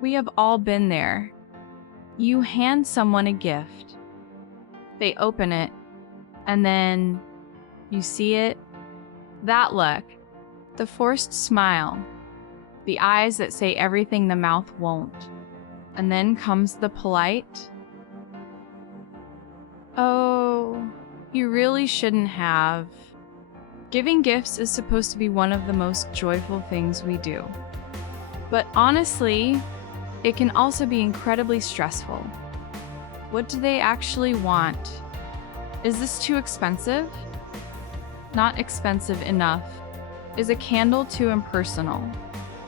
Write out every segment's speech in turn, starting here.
We have all been there. You hand someone a gift. They open it, and then you see it. That look, the forced smile, the eyes that say everything the mouth won't. And then comes the polite, "Oh, you really shouldn't have." Giving gifts is supposed to be one of the most joyful things we do. But honestly, it can also be incredibly stressful. What do they actually want? Is this too expensive? Not expensive enough. Is a candle too impersonal?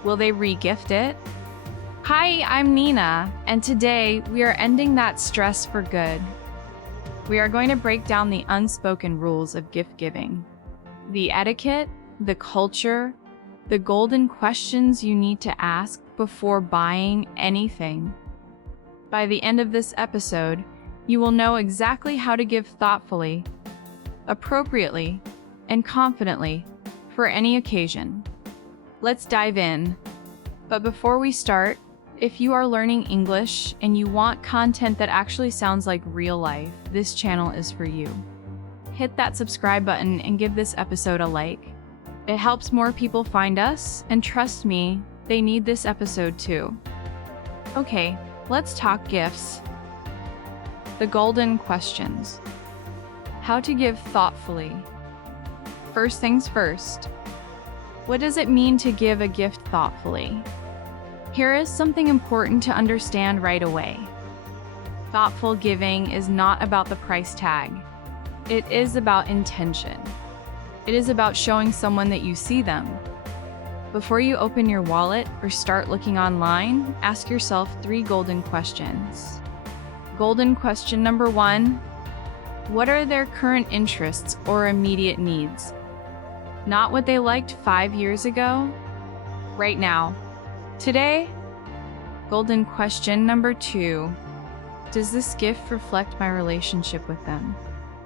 Will they re-gift it? Hi, I'm Nina, and today we are ending that stress for good. We are going to break down the unspoken rules of gift giving. The etiquette, the culture, the golden questions you need to ask before buying anything. By the end of this episode, you will know exactly how to give thoughtfully, appropriately, and confidently for any occasion. Let's dive in. But before we start, if you are learning English and you want content that actually sounds like real life, this channel is for you. Hit that subscribe button and give this episode a like. It helps more people find us, and trust me, they need this episode too. Okay, let's talk gifts. The golden questions. How to give thoughtfully. First things first. What does it mean to give a gift thoughtfully? Here is something important to understand right away. Thoughtful giving is not about the price tag. It is about intention. It is about showing someone that you see them. Before you open your wallet or start looking online, ask yourself 3 golden questions. Golden question number 1, what are their current interests or immediate needs? Not what they liked 5 years ago, right now. Today, golden question number 2, does this gift reflect my relationship with them?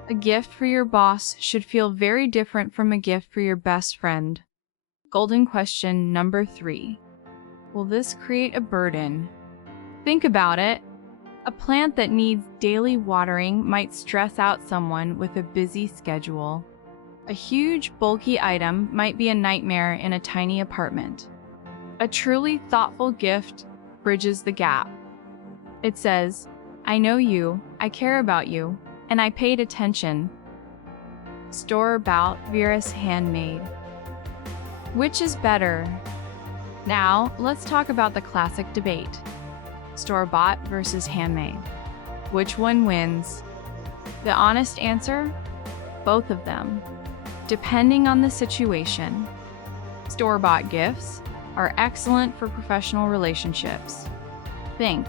A gift for your boss should feel very different from a gift for your best friend. Golden question number 3, will this create a burden? Think about it. A plant that needs daily watering might stress out someone with a busy schedule. A huge, bulky item might be a nightmare in a tiny apartment. A truly thoughtful gift bridges the gap. It says, I know you, I care about you, and I paid attention. Store-bought versus handmade. Which is better? Now, let's talk about the classic debate. Store-bought versus handmade. Which one wins? The honest answer? Both of them. Depending on the situation. Store-bought gifts are excellent for professional relationships. Think,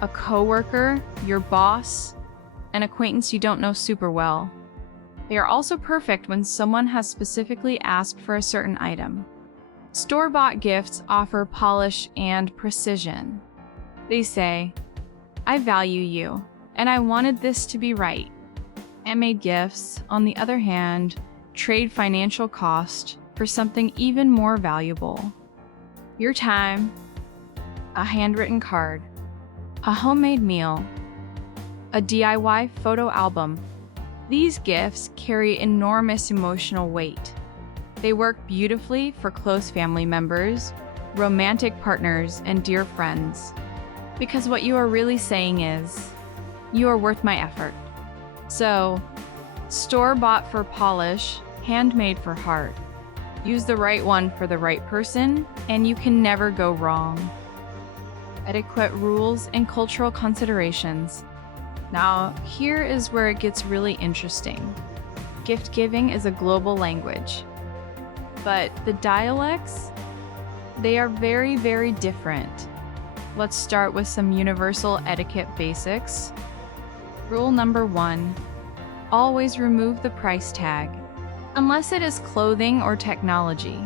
a coworker, your boss, an acquaintance you don't know super well. They are also perfect when someone has specifically asked for a certain item. Store-bought gifts offer polish and precision. They say, I value you, and I wanted this to be right. Handmade gifts, on the other hand, trade financial cost for something even more valuable. Your time, a handwritten card, a homemade meal, a DIY photo album. These gifts carry enormous emotional weight. They work beautifully for close family members, romantic partners, and dear friends. Because what you are really saying is, you are worth my effort. So, store-bought for polish, handmade for heart. Use the right one for the right person, and you can never go wrong. Etiquette rules and cultural considerations. Now, here is where it gets really interesting. Gift giving is a global language. But the dialects, they are very, very different. Let's start with some universal etiquette basics. Rule number 1, always remove the price tag. Unless it is clothing or technology,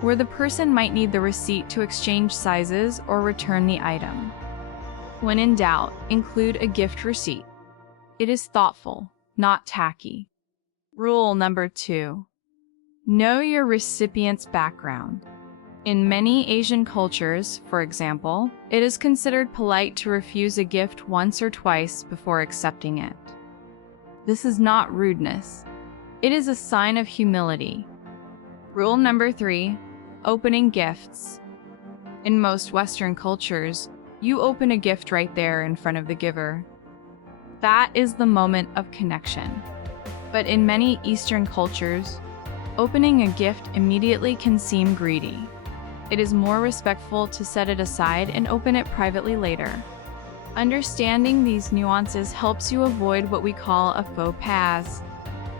where the person might need the receipt to exchange sizes or return the item. When in doubt, include a gift receipt. It is thoughtful, not tacky. Rule number 2, know your recipient's background. In many Asian cultures, for example, it is considered polite to refuse a gift once or twice before accepting it. This is not rudeness. It is a sign of humility. Rule number 3, opening gifts. In most Western cultures, you open a gift right there in front of the giver. That is the moment of connection. But in many Eastern cultures, opening a gift immediately can seem greedy. It is more respectful to set it aside and open it privately later. Understanding these nuances helps you avoid what we call a faux pas.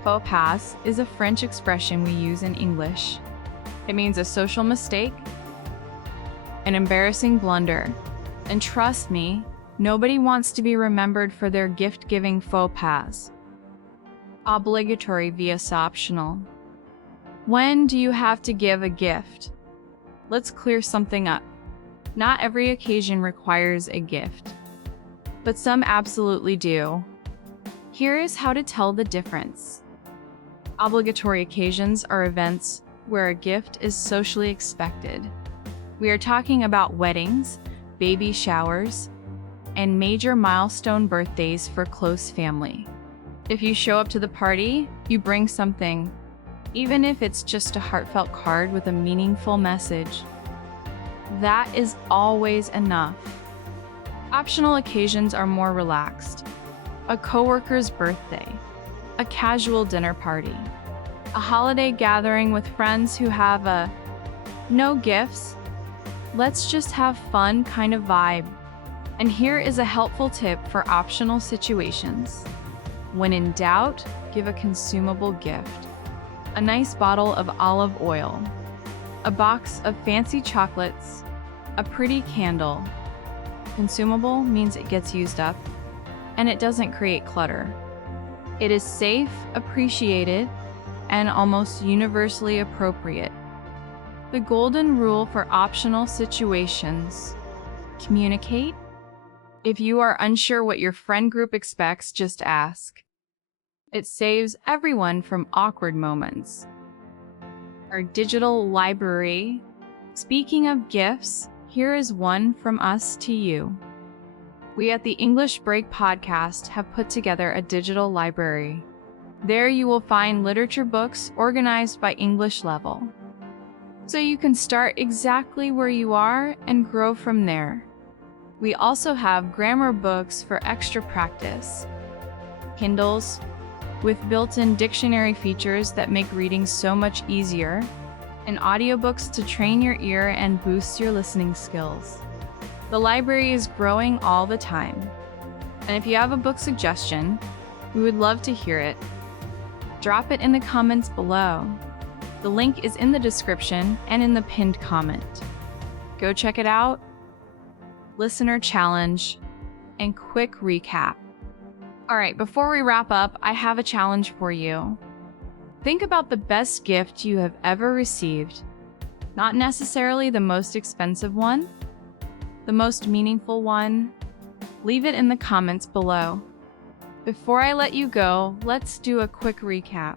Faux pas is a French expression we use in English. It means a social mistake, an embarrassing blunder. And trust me, nobody wants to be remembered for their gift-giving faux pas. Obligatory vs optional. When do you have to give a gift? Let's clear something up. Not every occasion requires a gift, but some absolutely do. Here is how to tell the difference. Obligatory occasions are events where a gift is socially expected. We are talking about weddings, baby showers, and major milestone birthdays for close family. If you show up to the party, you bring something, even if it's just a heartfelt card with a meaningful message. That is always enough. Optional occasions are more relaxed. A coworker's birthday, a casual dinner party, a holiday gathering with friends who have a no gifts, let's just have fun kind of vibe. And here is a helpful tip for optional situations. When in doubt, give a consumable gift. A nice bottle of olive oil, a box of fancy chocolates, a pretty candle. Consumable means it gets used up, and it doesn't create clutter. It is safe, appreciated, and almost universally appropriate. The golden rule for optional situations: communicate. If you are unsure what your friend group expects, just ask. It saves everyone from awkward moments. Our digital library. Speaking of gifts, here is one from us to you. We at the English Break podcast have put together a digital library. There you will find literature books organized by English level. So you can start exactly where you are and grow from there. We also have grammar books for extra practice, Kindles with built-in dictionary features that make reading so much easier, and audiobooks to train your ear and boost your listening skills. The library is growing all the time. And if you have a book suggestion, we would love to hear it. Drop it in the comments below. The link is in the description and in the pinned comment. Go check it out. Listener challenge and quick recap. All right, before we wrap up, I have a challenge for you. Think about the best gift you have ever received. Not necessarily the most expensive one, the most meaningful one. Leave it in the comments below. Before I let you go, let's do a quick recap.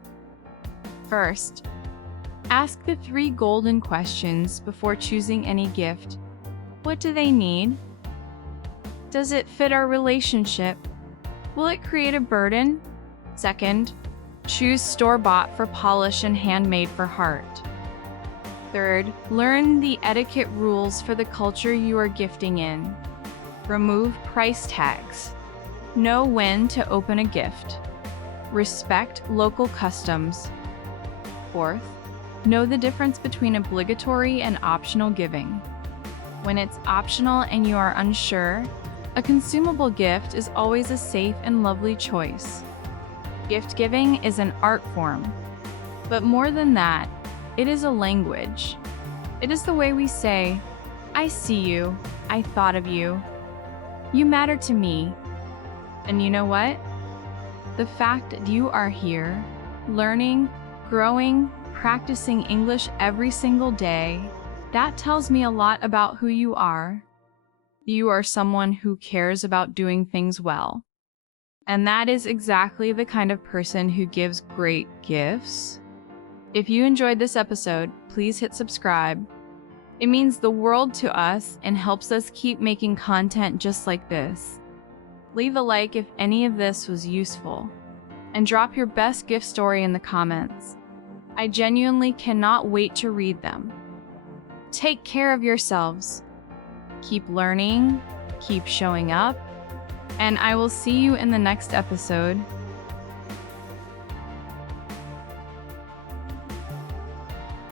First, ask the 3 golden questions before choosing any gift. What do they need? Does it fit our relationship? Will it create a burden? Second, choose store-bought for polish and handmade for heart. Third, learn the etiquette rules for the culture you are gifting in. Remove price tags. Know when to open a gift. Respect local customs. Fourth, know the difference between obligatory and optional giving. When it's optional and you are unsure, a consumable gift is always a safe and lovely choice. Gift giving is an art form, but more than that, it is a language. It is the way we say, I see you, I thought of you, you matter to me. And you know what? The fact that you are here, learning, growing, practicing English every single day, that tells me a lot about who you are. You are someone who cares about doing things well. And that is exactly the kind of person who gives great gifts. If you enjoyed this episode, please hit subscribe. It means the world to us and helps us keep making content just like this. Leave a like if any of this was useful, and drop your best gift story in the comments. I genuinely cannot wait to read them. Take care of yourselves. Keep learning, keep showing up, and I will see you in the next episode.